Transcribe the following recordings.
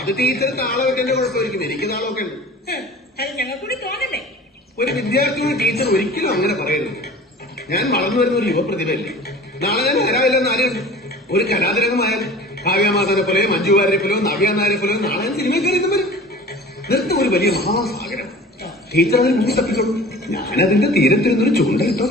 അത് ടീച്ചർ താളമൊക്കെ കുഴപ്പമായിരിക്കും, എനിക്ക് താളമൊക്കെ ഉണ്ട്. ഞങ്ങൾ കൂടി തോന്നണ്ടേ? ഒരു വിദ്യാർത്ഥിയോട് ടീച്ചർ ഒരിക്കലും അങ്ങനെ പറയരുത്. ഞാൻ വളർന്നു വരുന്ന ഒരു യുവപ്രതിഭയല്ലേ. നാളെ ഞാൻ ആരാവില്ലെന്ന് അറിയണം. ഒരു കലാതിരകമായാലും കാവ്യമാധവനെ പോലെയോ മഞ്ജുവാരെ പോലെയോ നവ്യാനാരെ പോലെയോ നാളെ ഞാൻ സിനിമയിൽ കയറി വരും. നൃത്തം ഒരു വലിയ മഹാസാഗരം. ടീച്ചർ അതിൽ മുങ്ങി തപ്പിക്കോളൂ, ഞാനതിന്റെ തീരത്തിരുന്നൊരു ചൂണ്ടലിട്ടോ.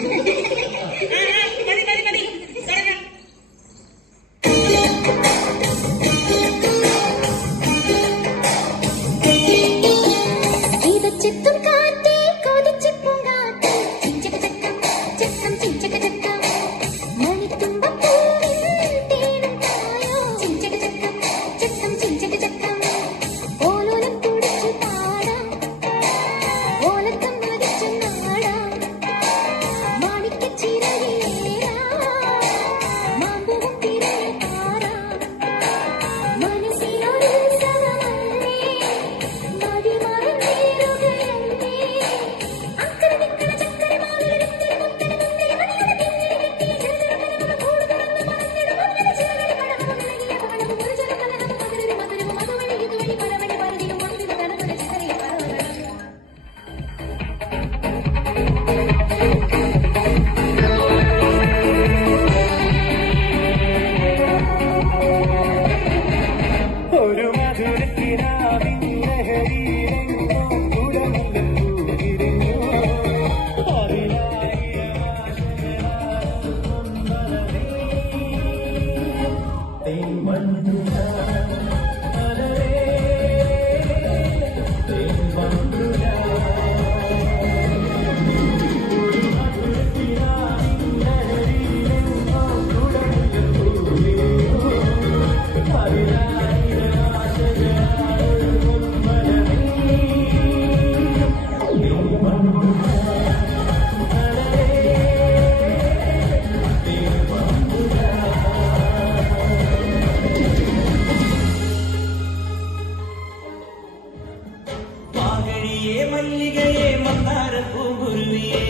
മല്ലികയെ മന്ദാര പൂങ്കുരുവിയേ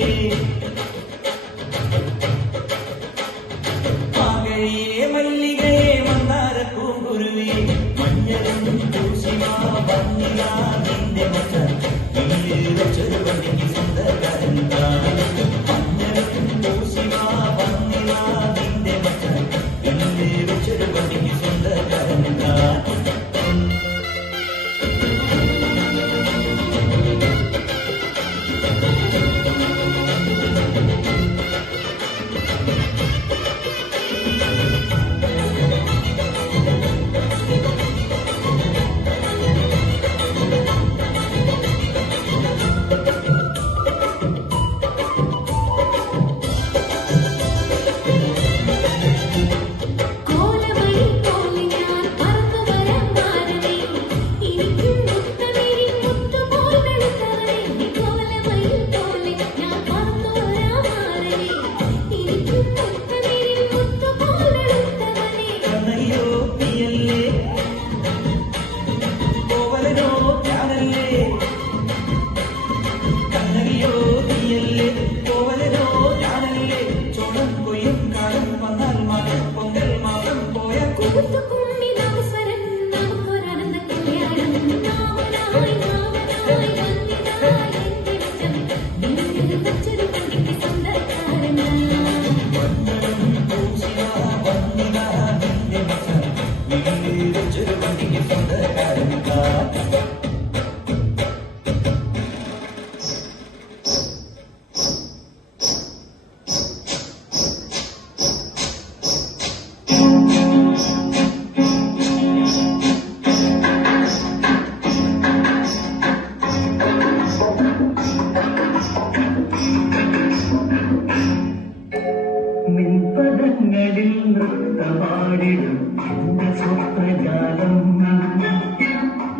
മാകഴിയെ മല്ലികയെ മന്ദാര പൂങ്കുരുവിയേ മഞ്ഞളും പൂശിമാ വന്നിലാ നിന്റെ മച്ച വെച്ചൊരു വണ്ടിക്ക് സ്വന്തക്കാരൻ മഞ്ഞളും പൂശിമാ വന്നിലാ നിന്റെ മച്ച വെച്ചൊരു വണ്ടിക്ക് സ്വന്തക്കാരൻ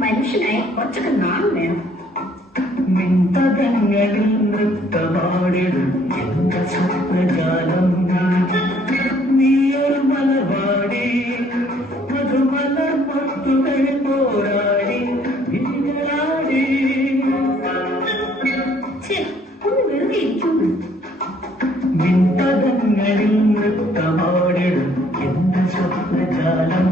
മനുഷ്യനായ കുറച്ചൊക്കെ നാം വേണം. മിന്തതങ്ങളിൽ നൃത്തമാടിടും എന്റെ സ്വപ്നജാലം നീയൊരു മലവാടി മധുമലർ പത്തുകൾ പോരാടി വിജയാടി ഒന്ന് വെറുതെ ഇരിക്കുന്നു. മിന്തതങ്ങളിൽ നൃത്തമാടിടും എന്റെ സ്വപ്നജാലം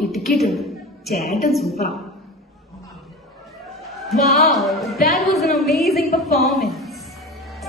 കിട്ടിക്കിട്ടുണ്ട്. ചേട്ടൻ സൂപ്പറാ. Wow, that was an amazing performance.